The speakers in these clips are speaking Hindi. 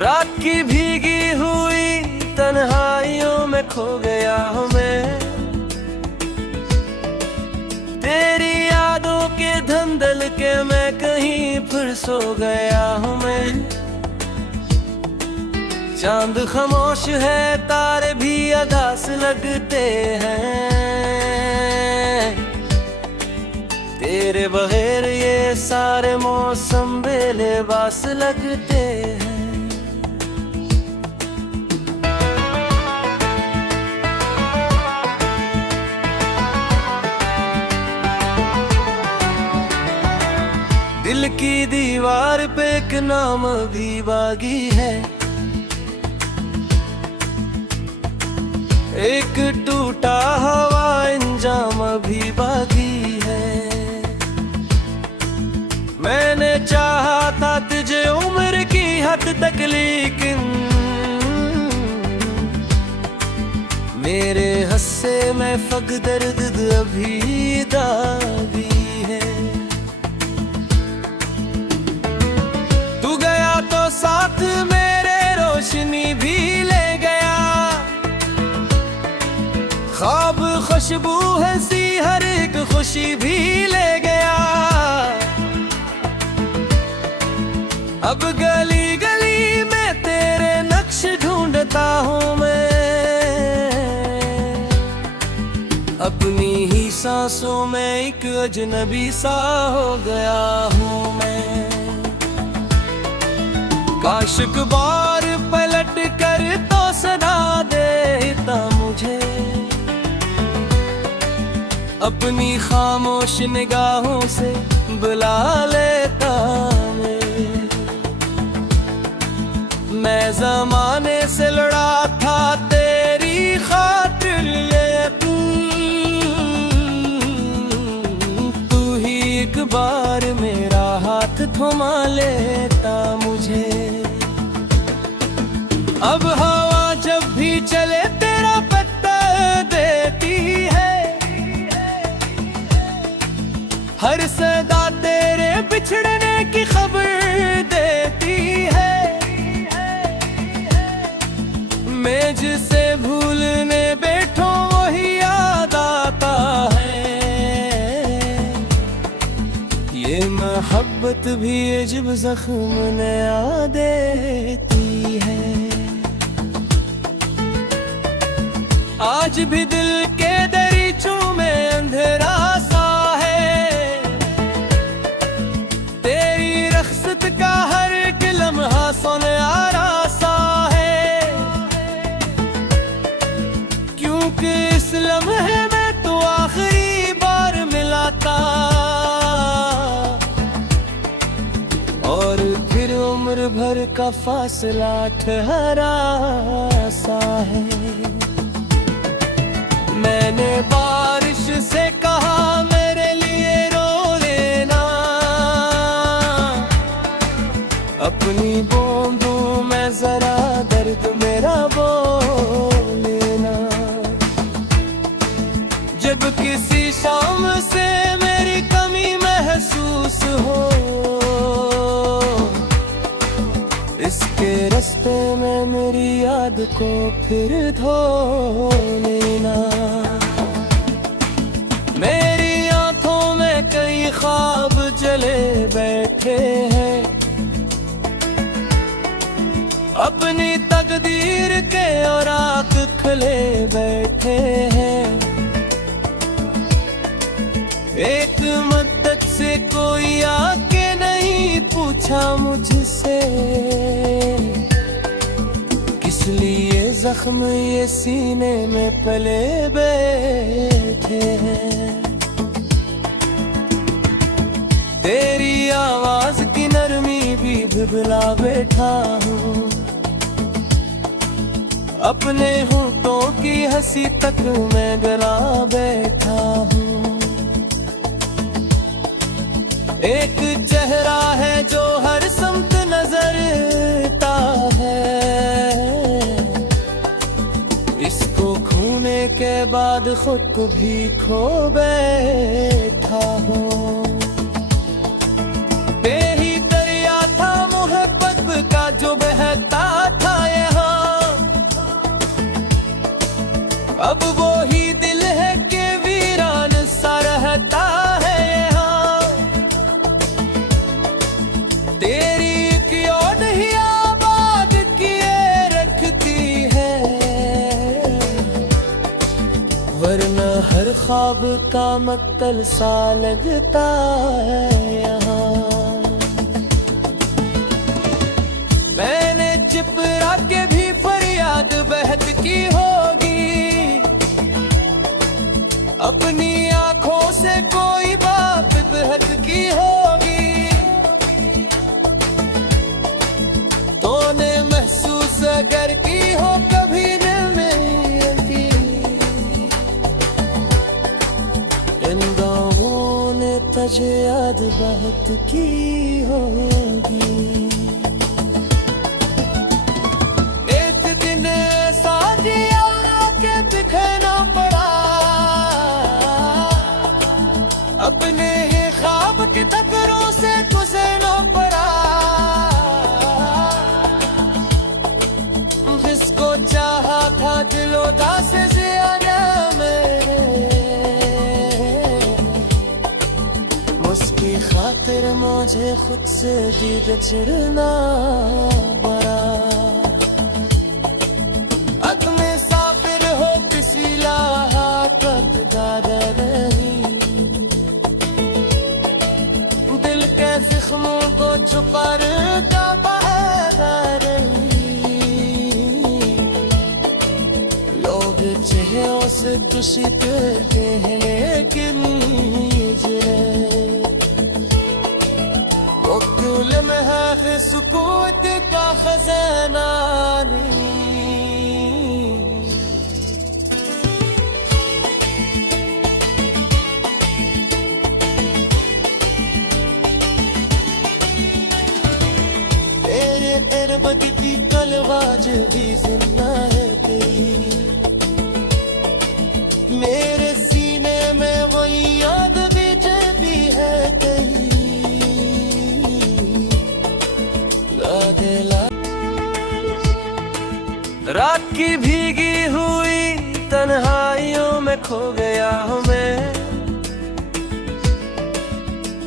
रात की भीगी हुई तन्हाइयों में खो गया हूँ मैं, तेरी यादों के धंधल के मैं कहीं फिर सो गया हूँ मैं। चांद खामोश है, तारे भी अदास लगते हैं, तेरे बगैर ये सारे मौसम बेलिबास लगते हैं। दिल की दीवार पे एक नाम भी बागी है, एक टूटा हवा इंजाम भी बागी है। मैंने चाहा था तुझे उम्र की हद तक, लेकिन मेरे हस्से में फक दर्द अभी दागी है। तू गया तो साथ मेरे रोशनी भी ले गया, ख्वाब खुशबू हंसी हर एक खुशी भी ले गया। अब गली गली में तेरे नक्श ढूंढता हूँ मैं, अपनी ही सांसों में एक अजनबी सा हो गया हूँ मैं। काश एक बार पलट कर तो सदा देता मुझे, अपनी खामोश निगाहों से बुला लेता मैं ज़माने से लड़ा था तेरी खातिर, तू ही एक बार मेरा हाथ थमा लेता मुझे। अब हवा जब भी चले तेरा पत्ता देती है, हर सदा तेरे बिछड़ने की खबर देती है। मैं जिसे भूलने बैठूं वही याद आता है, ये मोहब्बत भी अजब जख्म नया देती है। आज भी दिल के दरीचों में अंधेरा सा है, तेरी रख्सत का हर एक लम्हा सुनहरा सा है, क्योंकि इस लम्हे में तो आखिरी बार मिला था, और फिर उम्र भर का फासला ठहरा सा है। मैंने बारिश से कहा मेरे लिए रो लेना, अपनी बूंदों में जरा दर्द मेरा बोल लेना। जब किसी शाम से मेरी कमी महसूस हो, इसके रास्ते में मेरी याद को फिर धो लेना। मेरी आंखों में कई ख्वाब जले बैठे हैं, अपनी तकदीर के और आँख खुले बैठे हैं। एक मद्दत से कोई आके नहीं पूछा मुझसे, किस लिए जख्म ये सीने में पले बैठे हैं। तेरी आवाज की नरमी भी भिभला बैठा हूँ, अपने होठों की हंसी तक मैं गला बैठा हूँ। एक चेहरा है जो हर समत नजरता है, इसको खोने के बाद खुद को भी खो बैठा हूँ। बेही दरिया था मोहब्बत का जो बहता ख्वाब का मक्तल सा लगता है यहाँ। मैंने चिपरा के भी फरियाद बहत की होगी, अपनी आंखों से कोई बात बहत की होगी। तूने महसूस अगर की हो कभी न मेरी, इन गाँवों ने तुझे याद बहुत की होगी। एक दिन ऐसा दिया के दिखना पड़ा, अपने ही ख्वाब के टकरों से गुजरना पड़ा। जिसको चाहा था दिलोदा से ज्यादा मेरे, उसकी खातिर मुझे खुद से भी बिछड़ना पड़ा। अब मैं साफिर हो किसी लाहकत दादा नहीं, दिल के जख्मों को छुपाता बाहर नहीं। लोग चेहरों से खुशी करते हैं लेकिन वो क्यों में है सुकूत का खजाना नहीं। तेरे इर्द की कलवाज भी जिंदा है तेरी, मेरे सीने में वो याद भी जबी है तेरी। रात की भीगी हुई तन्हाइयों में खो गया हूँ मैं,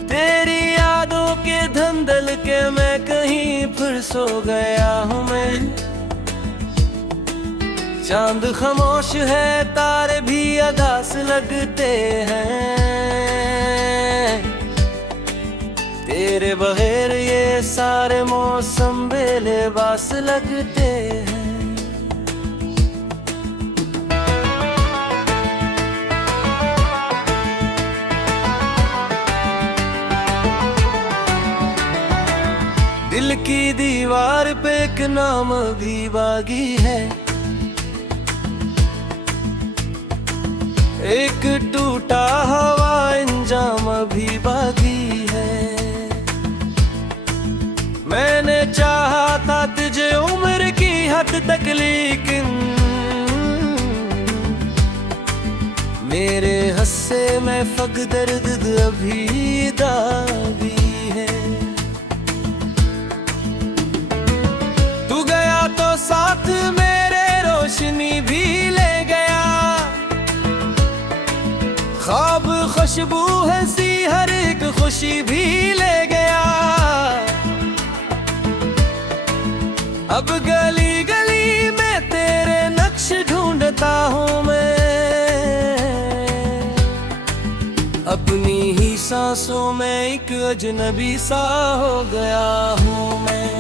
तेरी यादों के धंधल के मैं कहीं फिर सो गया हूँ मैं। चांद खामोश है तारे भी अदास लगते हैं, तेरे बगैर ये सारे मौसम बेलिबास लगते हैं। दिल की दीवार पे एक नाम भी बागी है, एक टूटा हवा इंजाम भी बागी है। मैंने चाहा था तुझे उम्र की हद तक लेकिन मेरे हस्से में फक दर्द अभी दागी है। तू गया तो साथ मेरे रोशनी भी ले गया, ख्वाब खुशबू हंसी हर एक खुशी भी ले गया। अब गली गली में तेरे नक्श ढूंढता हूँ मैं, अपनी ही सांसों में एक अजनबी सा हो गया हूँ मैं।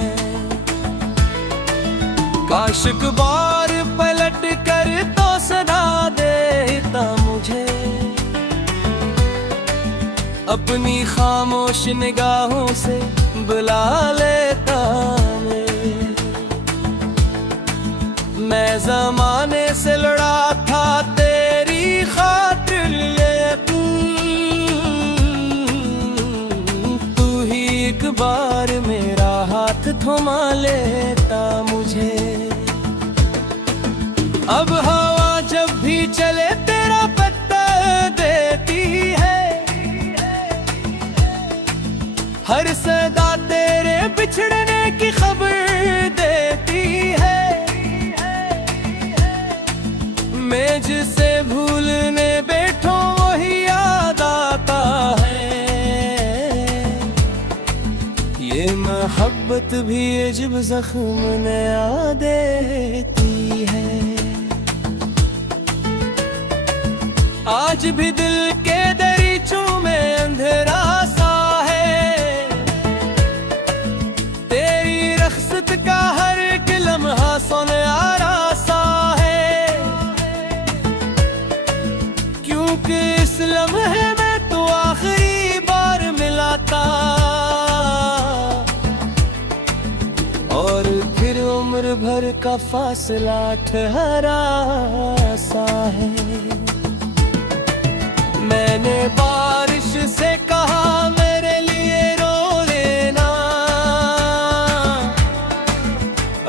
काश एक बार पलट कर तो सदा देता मुझे, अपनी खामोश निगाहों से बुला लेता मैं जमाने से लड़ा था तेरी खातिर, तू ही एक बार मेरा हाथ थमा लेता मुझे। अब हवा जब भी चले तेरा पत्ता देती है, हर सदा तेरे बिछड़ने की खबर देती है। मैं जिसे भूलने बैठूं वही याद आता है, ये मोहब्बत भी अजब जख्म नया देती है। आज भी दिल के दरीचों में अंधेरा सा है, तेरी रख्सत का हर एक लम्हा सुनहरा सा है, क्योंकि इस लम्हे में तो आखिरी बार मिला था और फिर उम्र भर का फासला ठहरा सा है। मैंने बारिश से कहा मेरे लिए रो लेना,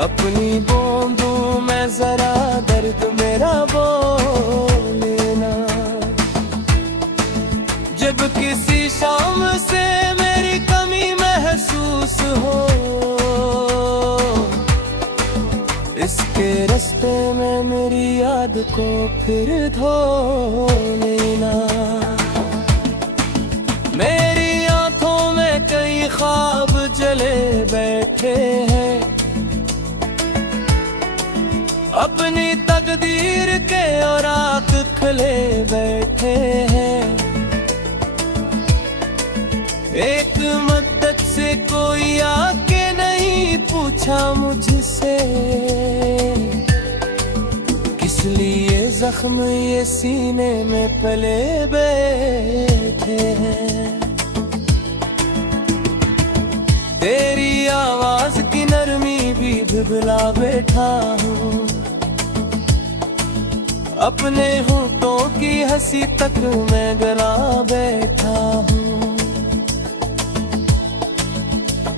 अपनी बूंदों में जरा दर्द मेरा बोल लेना। जब किसी शाम से मेरी कमी महसूस हो, इसके रास्ते में मेरी याद को फिर धो लेना। मेरी आंखों में कई ख्वाब जले बैठे हैं, अपनी तकदीर के औरात खिले बैठे हैं। एक मद्दत से कोई आके नहीं पूछा मुझसे, किस लिए जख्म ये सीने में पले बैठे हैं। तेरी आवाज की नरमी भी भिभला बैठा हूँ, अपने होठों की हंसी तक मैं गला बैठा हूँ।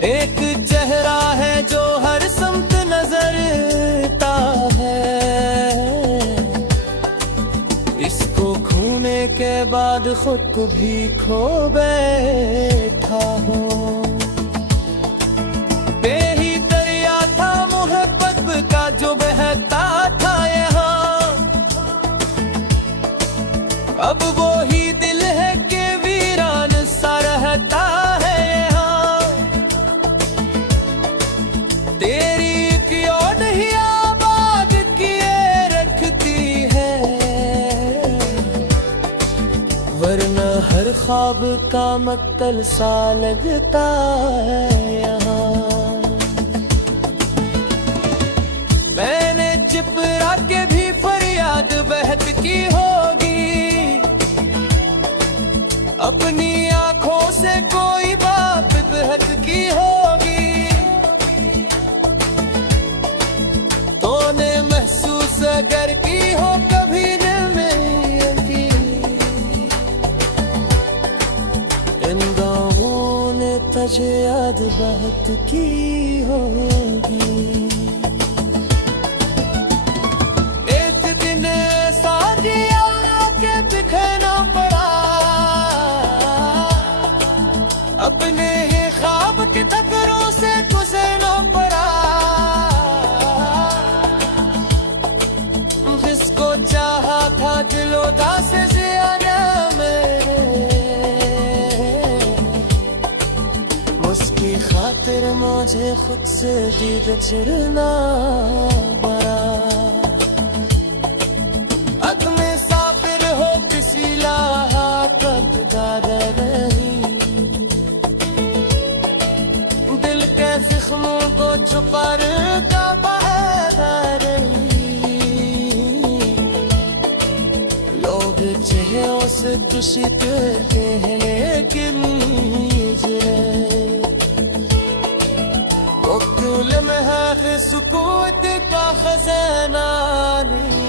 एक चेहरा है जो हर समत नजरता है, इसको खोने के बाद खुद को भी खो बैठा हूँ। बेही दरिया था मोहब्बत का जो बहता था यहाँ, अब वो ही दिल है कि वीरान सा रहता है यहाँ। तेरी एक याद ही आबाद किए रखती है, वरना हर ख्वाब का मक्तल सा लगता है यहाँ। मैंने चिपरा के भी फरियाद बहत की होगी, अपनी आंखों से कोई बात बहक की होगी। तूने महसूस अगर की हो कभी दिल में यकीन, इन गाँवों ने तुझे याद बहुत की होगी। एक दिन ऐसा दिया के दिखना पड़ा, अपने ही ख्वाब के टकरों से गुजरना पड़ा। जिसको चाहा था दिलोदा से ज्यादा मेरे, उसकी खातिर मुझे खुद से भी बिछड़ना पड़ा। अग में साफिर हो किसी लाहा कदर नहीं, दिल के जख्मों को छुपा का बहादुर नहीं। लोग चेहरों से खुशी करते हैं लेकिन में है सुकूत का खजाना नहीं।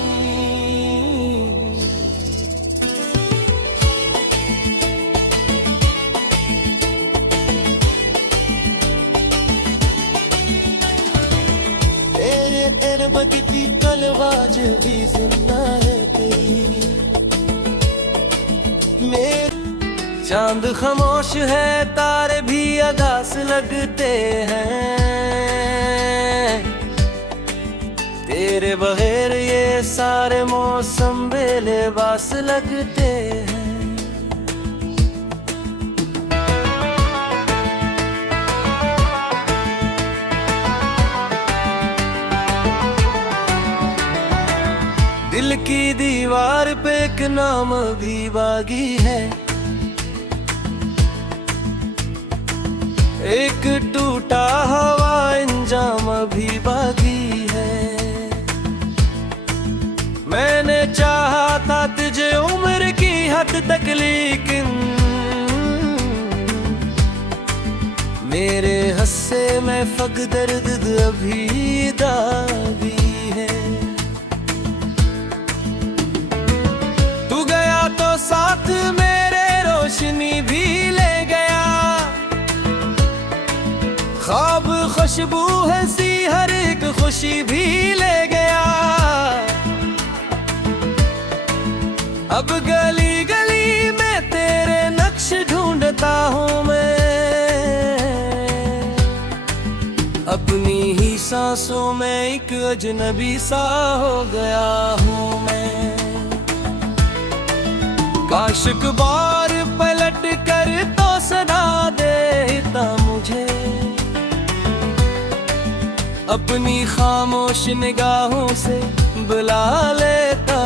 तेरे इर्द की कलवाज भी जिंदा है तेरी, चांद खामोश है तारे भी अदास लगते हैं, तेरे बगैर ये सारे मौसम बेलिबास लगते हैं। दिल की दीवार पे एक नाम भी बागी है, एक टूटा हवा इंजाम भी बागी है। मैंने चाहा था तुझे उम्र की हद तक, लेकिन मेरे हस्से में फक दर्द अभी दागी है। तू गया तो साथ मेरे रोशनी भी ले गया, ख्वाब खुशबू है सी हर एक खुशी भी ले गया। अब गली गली में तेरे नक्श ढूंढता हूँ मैं, अपनी ही सांसों में एक अजनबी सा हो गया हूँ मैं। काश एक बार पलट कर तो सदा देता मुझे, अपनी खामोश निगाहों से बुला लेता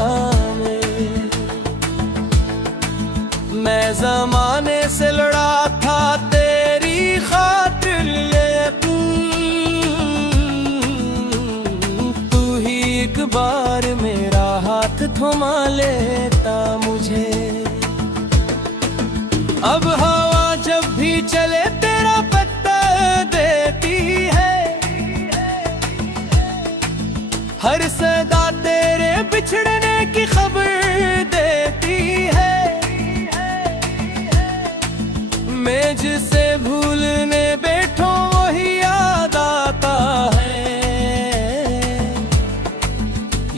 मैं ज़माने से लड़ा था तेरी खातिर, तू ही एक बार मेरा हाथ थमा लेता मुझे। अब हवा जब भी चले तेरा पत्ता देती है, हर सदा तेरे बिछड़ने की खबर देती है। मैं जिसे भूलने बैठूं वही याद आता है,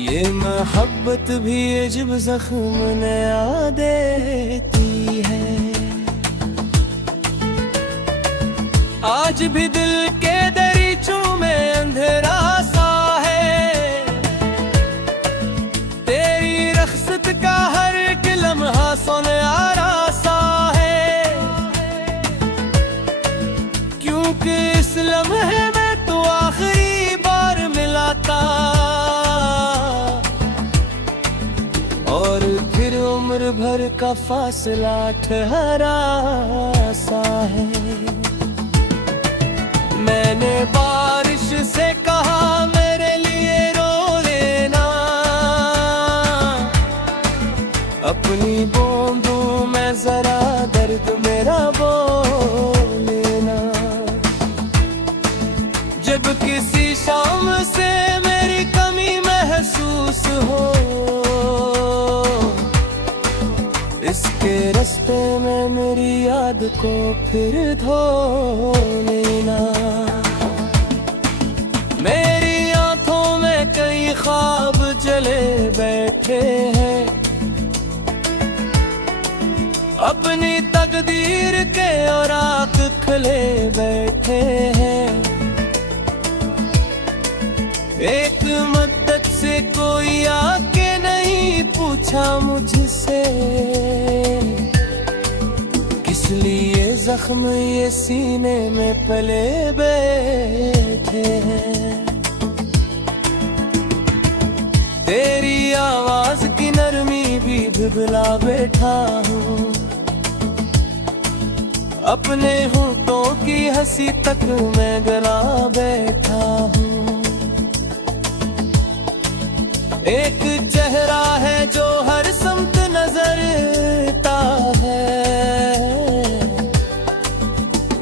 ये मोहब्बत भी अजब जख्म नया देती है। आज भी दिल के दरीचों में अंधेरा सा है, तेरी रख्सत का हर एक लम्हा सुनहरा सा है। क्योंकि इस लम्हे में तो आखिरी बार मिला था, और फिर उम्र भर का फासला ठहरा सा है। मैंने बारिश से कहा मेरे लिए रो लेना, अपनी बूंदों में जरा दर्द मेरा बोल लेना। जब किसी शाम से मेरी कमी महसूस हो, इसके रास्ते में मेरी याद को फिर धो लेना। मेरी आंखों में कई ख्वाब जले बैठे हैं, अपनी तकदीर के और आँख खुले बैठे हैं। एक मद्दत से कोई आके नहीं पूछा मुझसे, किस लिए जख्म ये सीने में पले बैठे हैं। तेरी आवाज की नरमी भी भिभला बैठा हूँ, अपने होठों की हंसी तक मैं गला बैठा हूँ। एक चेहरा है जो हर समत नजरता है,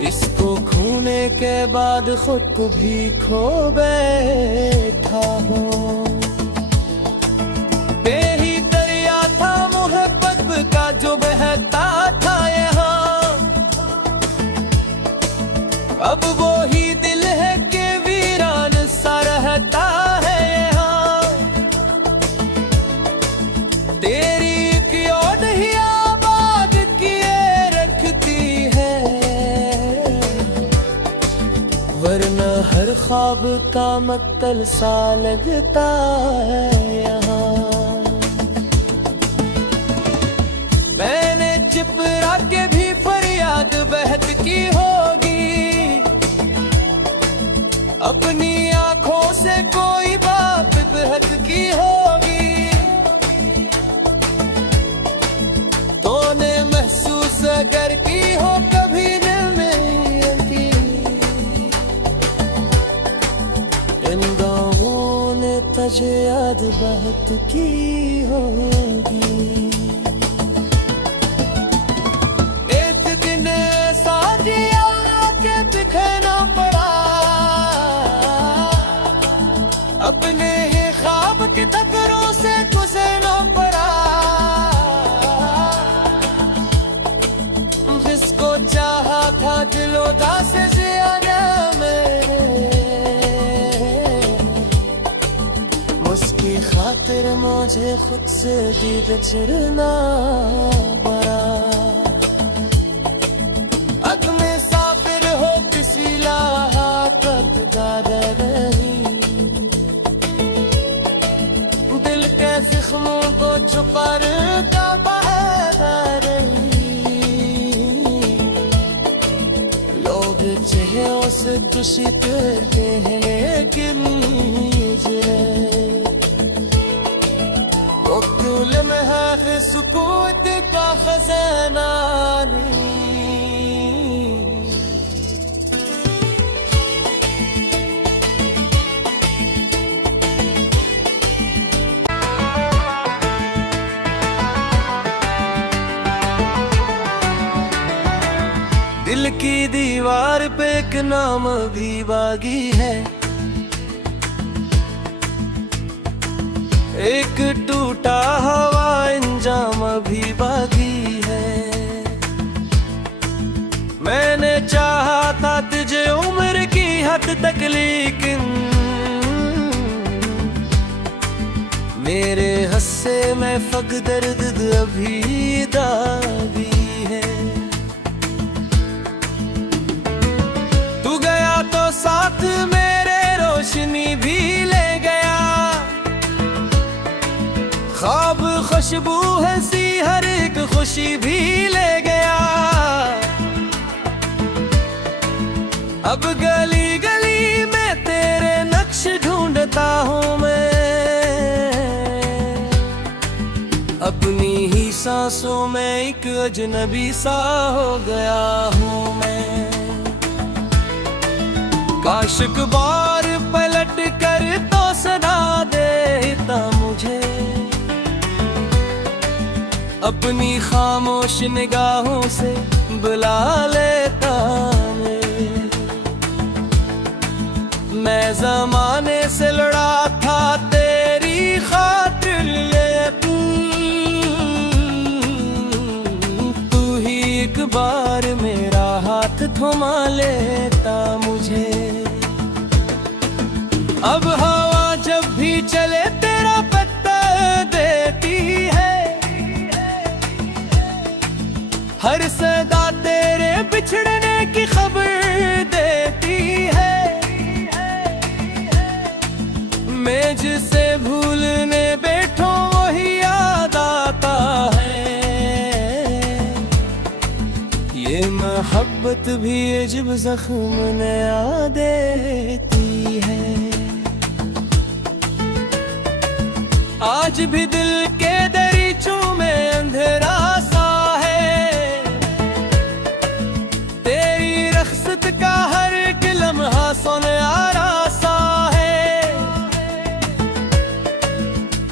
इसको खोने के बाद खुद को भी खो बैठा हूँ। बेही दरिया था मोहब्बत का जो बहता था यहाँ, अब वो ही दिल है कि वीरान सा रहता है यहाँ। तेरी एक याद ही आबाद किए रखती है, वरना हर ख्वाब का मक्तल सा लगता है यहाँ। मैंने चिपरा के भी फरियाद बहत की होगी, अपनी आंखों से कोई बात बहक की होगी। सच याद बहुत की होगी। एक दिन सादिया के बिखरना पड़ा, अपने ही ख्वाब के टकरों से गुजरना पड़ा। जिसको चाहा था दिलो दा से ज्यादा मेरे, उसकी खातिर मुझे खुद से भी बिछड़ना पड़ा। अग में साफिर हो किसी लाहकत दादर नहीं, दिल के जख्मों को छुपर का बहादुर नहीं। लोग चेहरों से खुशी करते हैं लेकिन में है सुकूत का खजाना नहीं। दिल की दीवार पे एक नाम भी बागी है, एक टूटा हवा इंजाम भी बागी है। मैंने चाहा था तुझे उम्र की हद तक, लेकिन मेरे हस्से में फक दर्द अभी दागी है। तू गया तो साथ मेरे रोशनी भी ले गया, ख्वाब खुशबू है सी हर एक खुशी भी ले गया। अब गली गली में तेरे नक्श ढूंढता हूँ मैं, अपनी ही सांसों में एक अजनबी सा हो गया हूँ मैं। काश एक बार पलट कर तो सदा देता मुझे, अपनी खामोश निगाहों से बुला लेता मैं जमाने से लड़ा था तेरी खातिर, तू ही एक बार मेरा हाथ थमा लेता मुझे। अब हवा जब भी चले तेरा पत्ता देती है, हर सदा तेरे बिछड़ने की खबर देती है। मैं जिसे भूलने बैठूं वही याद आता है, ये मोहब्बत भी अजब जख्म नया देती है। आज भी दिल के दरीचों में अंधेरा सा है, तेरी रख्सत का हर एक लम्हा सुनहरा सा है।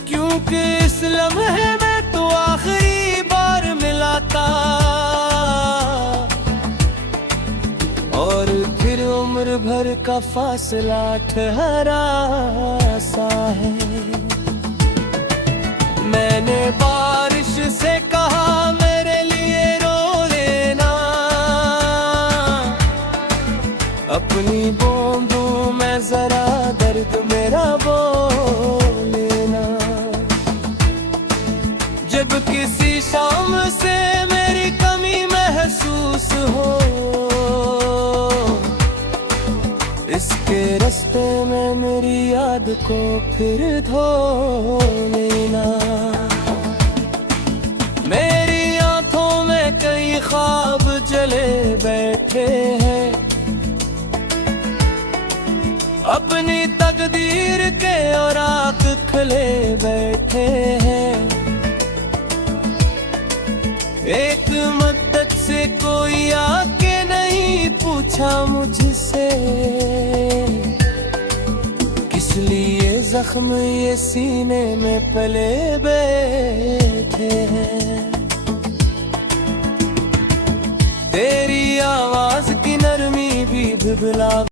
क्योंकि इस लम्हे में तो आखिरी बार मिला था, और फिर उम्र भर का फासला ठहरा सा है। मैंने बारिश से कहा मेरे लिए रो लेना, अपनी बूंदों में जरा दर्द मेरा बोल लेना। जब किसी शाम से मेरी कमी महसूस हो, इसके रास्ते में मेरी याद को फिर धो लेना। मेरी आंखों में कई ख्वाब जले बैठे हैं, अपनी तकदीर के और आँख खुले बैठे हैं। एक मद्दत से कोई आके नहीं पूछा मुझसे, किस लिए जख्म ये सीने में पले बैठे हैं। तेरी आवाज की नरमी भी भिभला